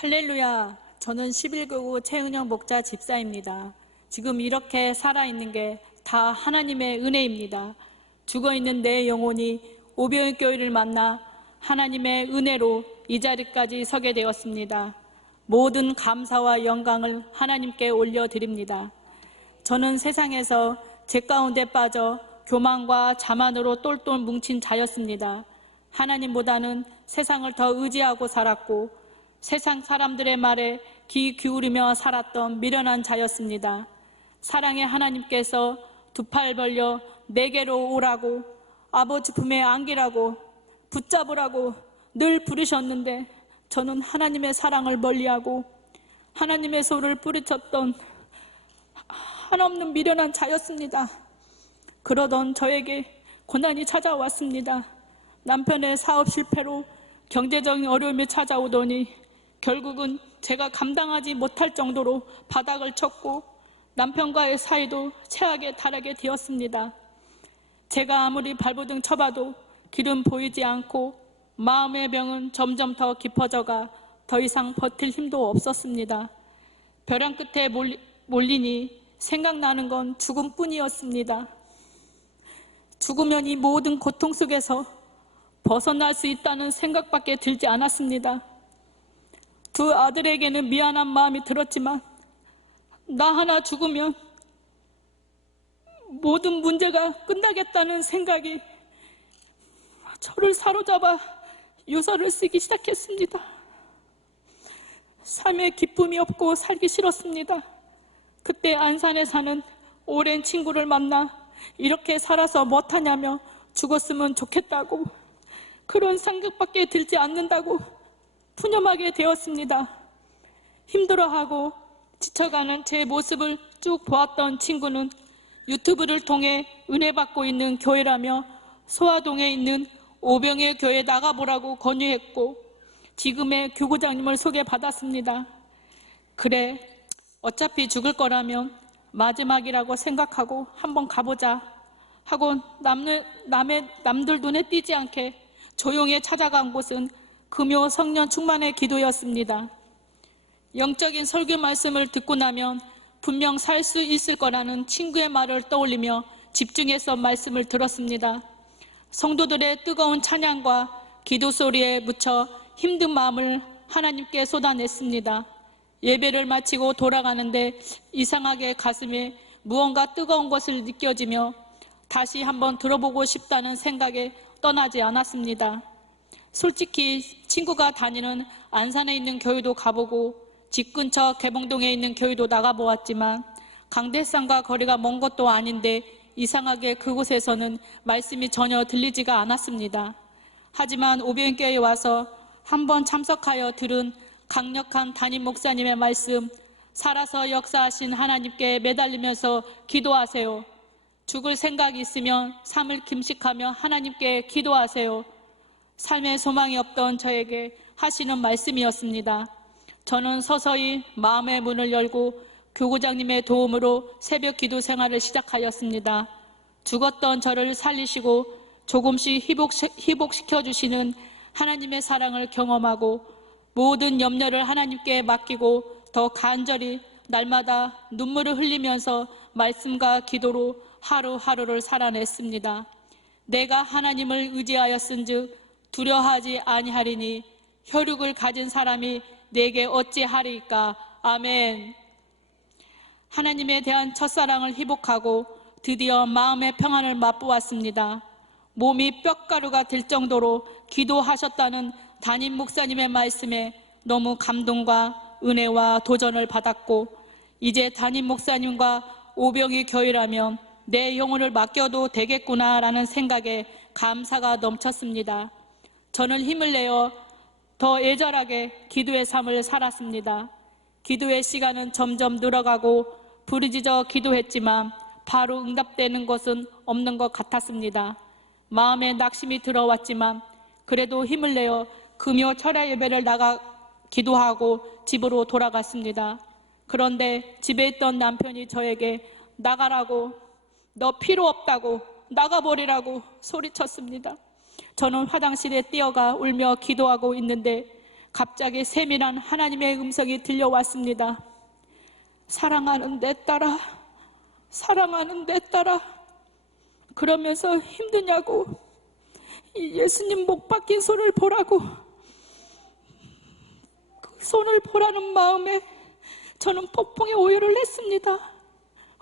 할렐루야. 저는 11교구 최은영 목자 집사입니다. 지금 이렇게 살아있는 게 다 하나님의 은혜입니다. 죽어있는 내 영혼이 오병의 교회를 만나 하나님의 은혜로 이 자리까지 서게 되었습니다. 모든 감사와 영광을 하나님께 올려드립니다. 저는 세상에서 죄 가운데 빠져 교만과 자만으로 똘똘 뭉친 자였습니다. 하나님보다는 세상을 더 의지하고 살았고 세상 사람들의 말에 귀 기울이며 살았던 미련한 자였습니다. 사랑의 하나님께서 두 팔 벌려 내게로 오라고 아버지 품에 안기라고 붙잡으라고 늘 부르셨는데 저는 하나님의 사랑을 멀리하고 하나님의 소를 뿌리쳤던 한없는 미련한 자였습니다. 그러던 저에게 고난이 찾아왔습니다. 남편의 사업 실패로 경제적인 어려움이 찾아오더니 결국은 제가 감당하지 못할 정도로 바닥을 쳤고 남편과의 사이도 최악에 달하게 되었습니다. 제가 아무리 발버둥 쳐봐도 길은 보이지 않고 마음의 병은 점점 더 깊어져가 더 이상 버틸 힘도 없었습니다. 벼랑 끝에 몰리니 생각나는 건 죽음뿐이었습니다. 죽으면 이 모든 고통 속에서 벗어날 수 있다는 생각밖에 들지 않았습니다. 두 아들에게는 미안한 마음이 들었지만 나 하나 죽으면 모든 문제가 끝나겠다는 생각이 저를 사로잡아 유서를 쓰기 시작했습니다. 삶에 기쁨이 없고 살기 싫었습니다. 그때 안산에 사는 오랜 친구를 만나 이렇게 살아서 못하냐며 죽었으면 좋겠다고 그런 생각밖에 들지 않는다고 푸념하게 되었습니다. 힘들어하고 지쳐가는 제 모습을 쭉 보았던 친구는 유튜브를 통해 은혜 받고 있는 교회라며 소화동에 있는 오병의 교회 나가보라고 권유했고 지금의 교구장님을 소개받았습니다. 그래, 어차피 죽을 거라면 마지막이라고 생각하고 한번 가보자 하고 남들 눈에 띄지 않게 조용히 찾아간 곳은 금요 성령 충만의 기도였습니다. 영적인 설교 말씀을 듣고 나면 분명 살 수 있을 거라는 친구의 말을 떠올리며 집중해서 말씀을 들었습니다. 성도들의 뜨거운 찬양과 기도 소리에 묻혀 힘든 마음을 하나님께 쏟아냈습니다. 예배를 마치고 돌아가는데 이상하게 가슴에 무언가 뜨거운 것을 느껴지며 다시 한번 들어보고 싶다는 생각에 떠나지 않았습니다. 솔직히 친구가 다니는 안산에 있는 교회도 가보고 집 근처 개봉동에 있는 교회도 나가보았지만 강대상과 거리가 먼 것도 아닌데 이상하게 그곳에서는 말씀이 전혀 들리지가 않았습니다. 하지만 오병교회에 와서 한번 참석하여 들은 강력한 담임 목사님의 말씀, 살아서 역사하신 하나님께 매달리면서 기도하세요. 죽을 생각이 있으면 삶을 김식하며 하나님께 기도하세요. 삶의 소망이 없던 저에게 하시는 말씀이었습니다. 저는 서서히 마음의 문을 열고 교구장님의 도움으로 새벽 기도 생활을 시작하였습니다. 죽었던 저를 살리시고 조금씩 희복시켜주시는 하나님의 사랑을 경험하고 모든 염려를 하나님께 맡기고 더 간절히 날마다 눈물을 흘리면서 말씀과 기도로 하루하루를 살아냈습니다. 내가 하나님을 의지하였은즉 두려워하지 아니하리니 혈육을 가진 사람이 내게 어찌하리이까. 아멘. 하나님에 대한 첫사랑을 회복하고 드디어 마음의 평안을 맛보았습니다. 몸이 뼈가루가 될 정도로 기도하셨다는 담임 목사님의 말씀에 너무 감동과 은혜와 도전을 받았고 이제 담임 목사님과 오병이 교회라면 내 영혼을 맡겨도 되겠구나라는 생각에 감사가 넘쳤습니다. 저는 힘을 내어 더 애절하게 기도의 삶을 살았습니다. 기도의 시간은 점점 늘어가고 부르짖어 기도했지만 바로 응답되는 것은 없는 것 같았습니다. 마음에 낙심이 들어왔지만 그래도 힘을 내어 금요 철야 예배를 나가 기도하고 집으로 돌아갔습니다. 그런데 집에 있던 남편이 저에게 나가라고, 너 필요 없다고, 나가버리라고 소리쳤습니다. 저는 화장실에 뛰어가 울며 기도하고 있는데 갑자기 세밀한 하나님의 음성이 들려왔습니다. 사랑하는 내 딸아, 사랑하는 내 딸아. 그러면서 힘드냐고, 이 예수님 목 박힌 손을 보라고, 그 손을 보라는 마음에 저는 폭풍의 오열을 했습니다.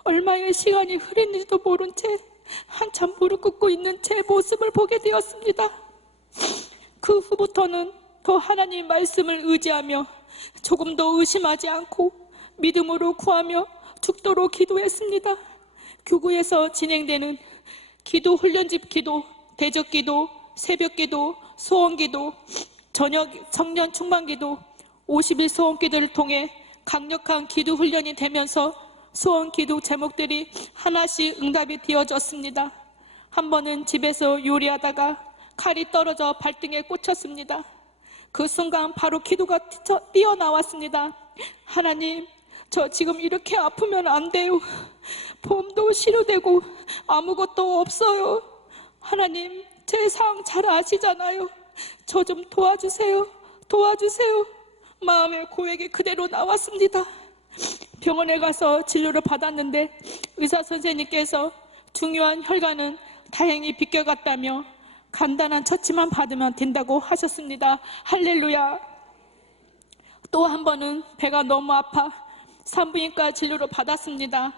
얼마의 시간이 흐렸는지도 모른 채 한참 무릎 꿇고 있는 제 모습을 보게 되었습니다. 그 후부터는 더 하나님 말씀을 의지하며 조금도 의심하지 않고 믿음으로 구하며 죽도록 기도했습니다. 교구에서 진행되는 기도 훈련집 기도, 대적 기도, 새벽 기도, 소원 기도, 저녁 성령 충만 기도, 50일 소원 기도를 통해 강력한 기도 훈련이 되면서 소원 기도 제목들이 하나씩 응답이 되어졌습니다. 한 번은 집에서 요리하다가 칼이 떨어져 발등에 꽂혔습니다. 그 순간 바로 기도가 뛰어나왔습니다. 하나님, 저 지금 이렇게 아프면 안 돼요. 보험도 실효되고 아무것도 없어요. 하나님, 제 상황 잘 아시잖아요. 저 좀 도와주세요. 도와주세요. 마음의 고백이 그대로 나왔습니다. 병원에 가서 진료를 받았는데 의사 선생님께서 중요한 혈관은 다행히 비껴갔다며 간단한 처치만 받으면 된다고 하셨습니다. 할렐루야. 또 한 번은 배가 너무 아파 산부인과 진료를 받았습니다.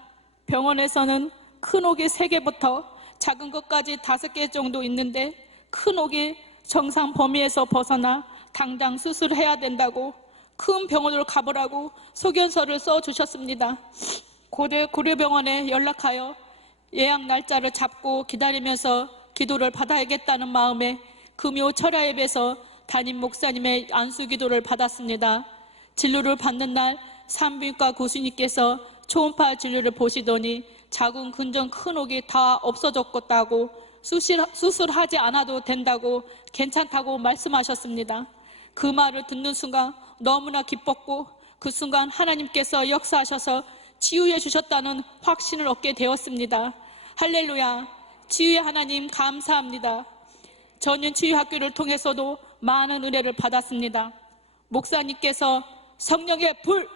병원에서는 큰 옥이 3개부터 작은 것까지 5개 정도 있는데 큰 옥이 정상 범위에서 벗어나 당장 수술해야 된다고 큰 병원으로 가보라고 소견서를 써주셨습니다. 고려병원에 연락하여 예약 날짜를 잡고 기다리면서 기도를 받아야겠다는 마음에 금요 철야 예배에서 담임 목사님의 안수 기도를 받았습니다. 진료를 받는 날 산부인과 교수님께서 초음파 진료를 보시더니 작은 근종 큰 옥이 다 없어졌다고 수술하지 않아도 된다고 괜찮다고 말씀하셨습니다. 그 말을 듣는 순간 너무나 기뻤고 그 순간 하나님께서 역사하셔서 치유해 주셨다는 확신을 얻게 되었습니다. 할렐루야. 치유의 하나님 감사합니다. 전인치유학교를 통해서도 많은 은혜를 받았습니다. 목사님께서 성령의 불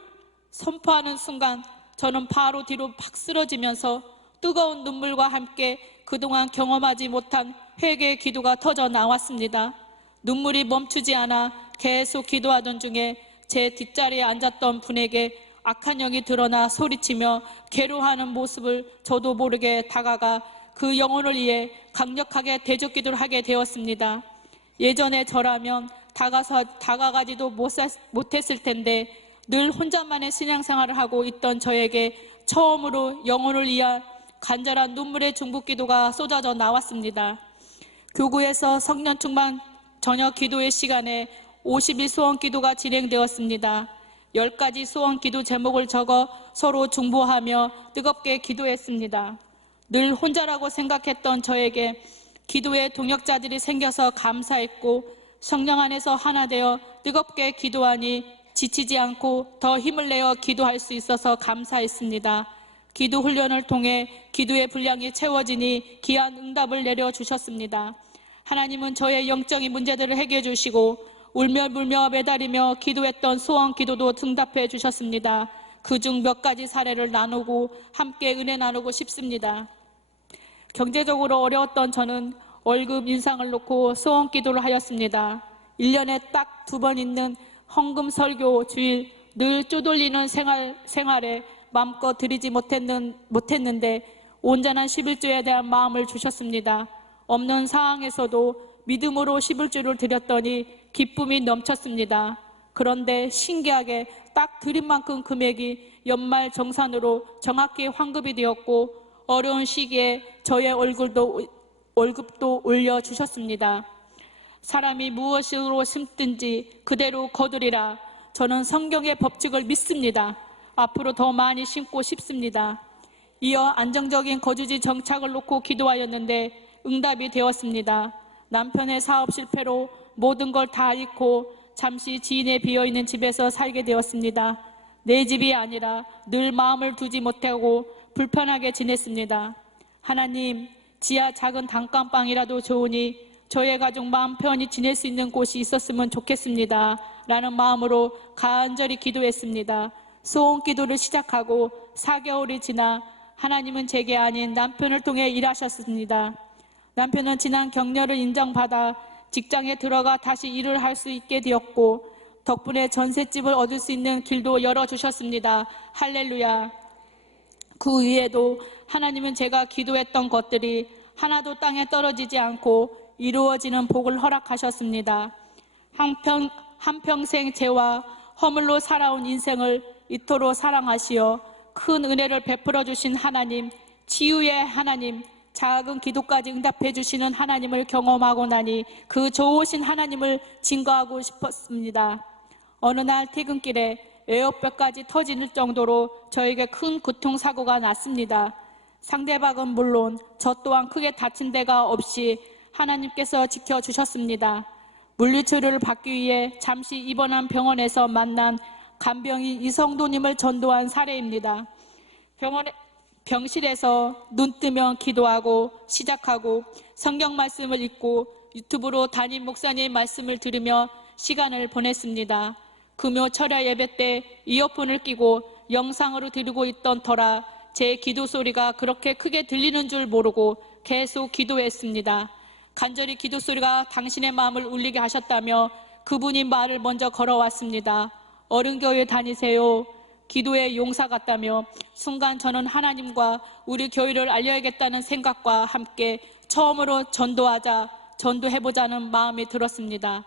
선포하는 순간 저는 바로 뒤로 팍 쓰러지면서 뜨거운 눈물과 함께 그동안 경험하지 못한 회개의 기도가 터져 나왔습니다. 눈물이 멈추지 않아 계속 기도하던 중에 제 뒷자리에 앉았던 분에게 악한 영이 드러나 소리치며 괴로워하는 모습을 저도 모르게 다가가 그 영혼을 위해 강력하게 대적 기도를 하게 되었습니다. 예전에 저라면 다가가지도 못했을 텐데 늘 혼자만의 신앙생활을 하고 있던 저에게 처음으로 영혼을 위한 간절한 눈물의 중보 기도가 쏟아져 나왔습니다. 교구에서 성령 충만 저녁 기도의 시간에 50일 소원 기도가 진행되었습니다. 10가지 소원 기도 제목을 적어 서로 중보하며 뜨겁게 기도했습니다. 늘 혼자라고 생각했던 저에게 기도의 동역자들이 생겨서 감사했고 성령 안에서 하나 되어 뜨겁게 기도하니 지치지 않고 더 힘을 내어 기도할 수 있어서 감사했습니다. 기도 훈련을 통해 기도의 분량이 채워지니 귀한 응답을 내려주셨습니다. 하나님은 저의 영적인 문제들을 해결해 주시고 울며 매달리며 기도했던 소원 기도도 응답해 주셨습니다. 그중 몇 가지 사례를 나누고 함께 은혜 나누고 싶습니다. 경제적으로 어려웠던 저는 월급 인상을 놓고 소원 기도를 하였습니다. 1년에 딱 2번 있는 헌금 설교 주일 늘 쪼돌리는 생활에 마음껏 드리지 못했는데 온전한 11조에 대한 마음을 주셨습니다. 없는 상황에서도 믿음으로 11조를 드렸더니 기쁨이 넘쳤습니다. 그런데 신기하게 딱 드린 만큼 금액이 연말 정산으로 정확히 환급이 되었고 어려운 시기에 저의 월급도 올려주셨습니다. 사람이 무엇으로 심든지 그대로 거두리라. 저는 성경의 법칙을 믿습니다. 앞으로 더 많이 심고 싶습니다. 이어 안정적인 거주지 정착을 놓고 기도하였는데 응답이 되었습니다. 남편의 사업 실패로 모든 걸 다 잃고 잠시 지인의 비어있는 집에서 살게 되었습니다. 내 집이 아니라 늘 마음을 두지 못하고 불편하게 지냈습니다. 하나님, 지하 작은 단칸방이라도 좋으니 저의 가족 마음 편히 지낼 수 있는 곳이 있었으면 좋겠습니다. 라는 마음으로 간절히 기도했습니다. 소원 기도를 시작하고 4개월이 지나 하나님은 제게 아닌 남편을 통해 일하셨습니다. 남편은 지난 격려를 인정받아 직장에 들어가 다시 일을 할 수 있게 되었고 덕분에 전셋집을 얻을 수 있는 길도 열어주셨습니다. 할렐루야. 그 위에도 하나님은 제가 기도했던 것들이 하나도 땅에 떨어지지 않고 이루어지는 복을 허락하셨습니다. 한평생 죄와 허물로 살아온 인생을 이토록 사랑하시어 큰 은혜를 베풀어 주신 하나님, 치유의 하나님, 작은 기도까지 응답해 주시는 하나님을 경험하고 나니 그 좋으신 하나님을 증거하고 싶었습니다. 어느 날 퇴근길에 에어백까지 터질 정도로 저에게 큰 교통사고가 났습니다. 상대방은 물론 저 또한 크게 다친 데가 없이 하나님께서 지켜주셨습니다. 물리치료를 받기 위해 잠시 입원한 병원에서 만난 간병인 이성도님을 전도한 사례입니다. 병실에서 눈 뜨면 기도하고 시작하고 성경 말씀을 읽고 유튜브로 담임 목사님 말씀을 들으며 시간을 보냈습니다. 금요 철야 예배 때 이어폰을 끼고 영상으로 들고 있던 터라 제 기도 소리가 그렇게 크게 들리는 줄 모르고 계속 기도했습니다. 간절히 기도 소리가 당신의 마음을 울리게 하셨다며 그분이 말을 먼저 걸어왔습니다. 어른교회 다니세요. 기도의 용사 같다며 순간 저는 하나님과 우리 교회를 알려야겠다는 생각과 함께 처음으로 전도해보자는 마음이 들었습니다.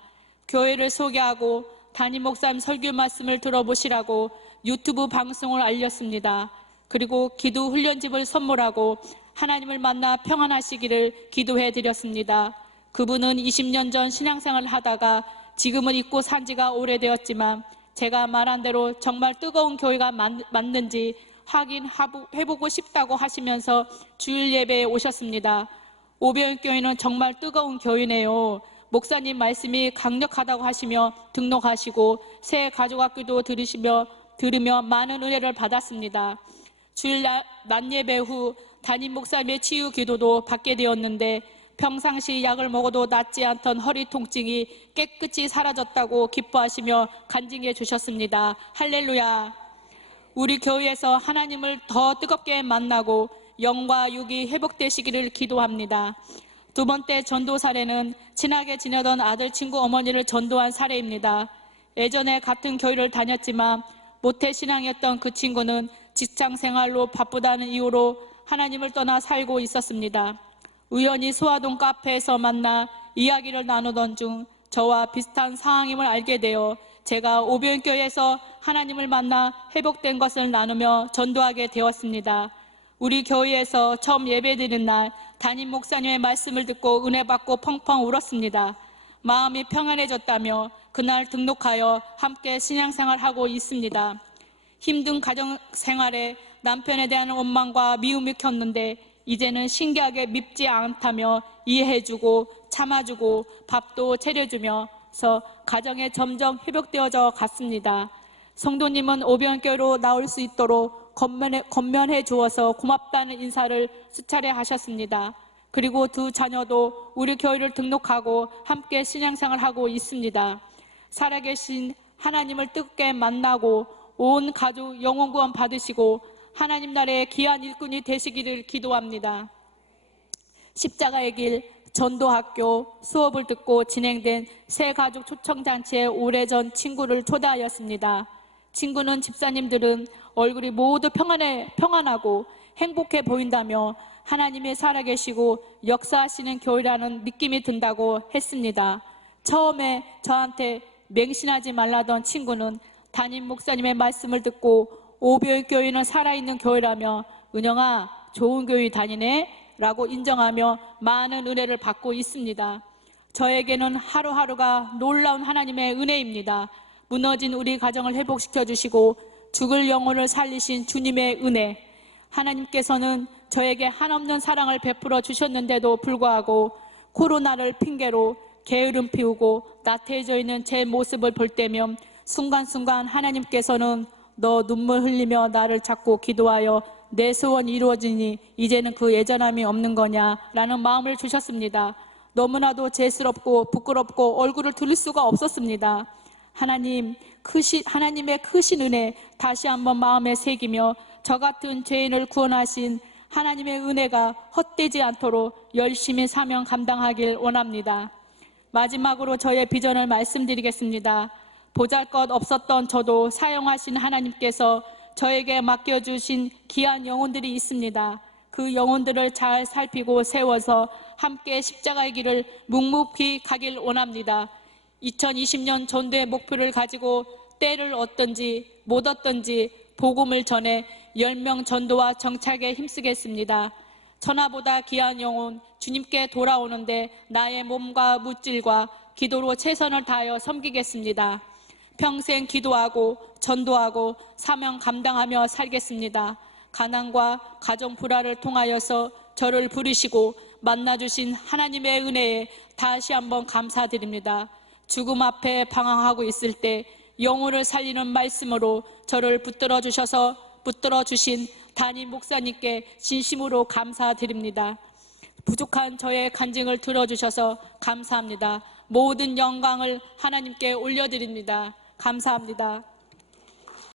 교회를 소개하고 담임 목사님 설교 말씀을 들어보시라고 유튜브 방송을 알렸습니다. 그리고 기도 훈련집을 선물하고 하나님을 만나 평안하시기를 기도해 드렸습니다. 그분은 20년 전 신앙생활을 하다가 지금은 잊고 산 지가 오래되었지만 제가 말한 대로 정말 뜨거운 교회가 맞는지 확인해보고 싶다고 하시면서 주일 예배에 오셨습니다. 오병이교회는 정말 뜨거운 교회네요. 목사님 말씀이 강력하다고 하시며 등록하시고 새 가족학교도 들으며 많은 은혜를 받았습니다. 주일 낮 예배 후 담임 목사님의 치유 기도도 받게 되었는데 평상시 약을 먹어도 낫지 않던 허리 통증이 깨끗이 사라졌다고 기뻐하시며 간증해 주셨습니다. 할렐루야. 우리 교회에서 하나님을 더 뜨겁게 만나고 영과 육이 회복되시기를 기도합니다. 두 번째 전도 사례는 친하게 지내던 아들 친구 어머니를 전도한 사례입니다. 예전에 같은 교회를 다녔지만 모태신앙이었던 그 친구는 직장생활로 바쁘다는 이유로 하나님을 떠나 살고 있었습니다. 우연히 소아동 카페에서 만나 이야기를 나누던 중 저와 비슷한 상황임을 알게 되어 제가 오병교회에서 하나님을 만나 회복된 것을 나누며 전도하게 되었습니다. 우리 교회에서 처음 예배드리는 날 담임 목사님의 말씀을 듣고 은혜 받고 펑펑 울었습니다. 마음이 평안해졌다며 그날 등록하여 함께 신앙생활하고 있습니다. 힘든 가정생활에 남편에 대한 원망과 미움이 컸는데 이제는 신기하게 밉지 않다며 이해해주고 참아주고 밥도 차려주면서 가정에 점점 회복되어져 갔습니다. 성도님은 오병교회로 나올 수 있도록 건면해 주어서 고맙다는 인사를 수차례 하셨습니다. 그리고 두 자녀도 우리 교회를 등록하고 함께 신앙생활하고 있습니다. 살아계신 하나님을 뜨겁게 만나고 온 가족 영혼 구원 받으시고 하나님 나라의 귀한 일꾼이 되시기를 기도합니다. 십자가의 길 전도학교 수업을 듣고 진행된 새 가족 초청잔치에 오래전 친구를 초대하였습니다. 친구는 집사님들은 얼굴이 모두 평안하고 행복해 보인다며 하나님이 살아계시고 역사하시는 교회라는 느낌이 든다고 했습니다. 처음에 저한테 맹신하지 말라던 친구는 담임 목사님의 말씀을 듣고 오병교회는 살아있는 교회라며 은영아 좋은 교회 다니네 라고 인정하며 많은 은혜를 받고 있습니다. 저에게는 하루하루가 놀라운 하나님의 은혜입니다. 무너진 우리 가정을 회복시켜 주시고 죽을 영혼을 살리신 주님의 은혜, 하나님께서는 저에게 한없는 사랑을 베풀어 주셨는데도 불구하고 코로나를 핑계로 게으름 피우고 나태해져 있는 제 모습을 볼 때면 순간순간 하나님께서는 너 눈물 흘리며 나를 찾고 기도하여 내 소원이 이루어지니 이제는 그 예전함이 없는 거냐라는 마음을 주셨습니다. 너무나도 죄스럽고 부끄럽고 얼굴을 들을 수가 없었습니다. 하나님의 크신 은혜 다시 한번 마음에 새기며 저 같은 죄인을 구원하신 하나님의 은혜가 헛되지 않도록 열심히 사명 감당하길 원합니다. 마지막으로 저의 비전을 말씀드리겠습니다. 보잘것 없었던 저도 사용하신 하나님께서 저에게 맡겨주신 귀한 영혼들이 있습니다. 그 영혼들을 잘 살피고 세워서 함께 십자가의 길을 묵묵히 가길 원합니다. 2020년 전도의 목표를 가지고 때를 얻든지 못 얻든지 복음을 전해 10명 전도와 정착에 힘쓰겠습니다. 천하보다 귀한 영혼 주님께 돌아오는데 나의 몸과 물질과 기도로 최선을 다하여 섬기겠습니다. 평생 기도하고 전도하고 사명 감당하며 살겠습니다. 가난과 가정 불화를 통하여서 저를 부르시고 만나주신 하나님의 은혜에 다시 한번 감사드립니다. 죽음 앞에 방황하고 있을 때 영혼을 살리는 말씀으로 저를 붙들어 주신 담임 목사님께 진심으로 감사드립니다. 부족한 저의 간증을 들어주셔서 감사합니다. 모든 영광을 하나님께 올려드립니다. 감사합니다.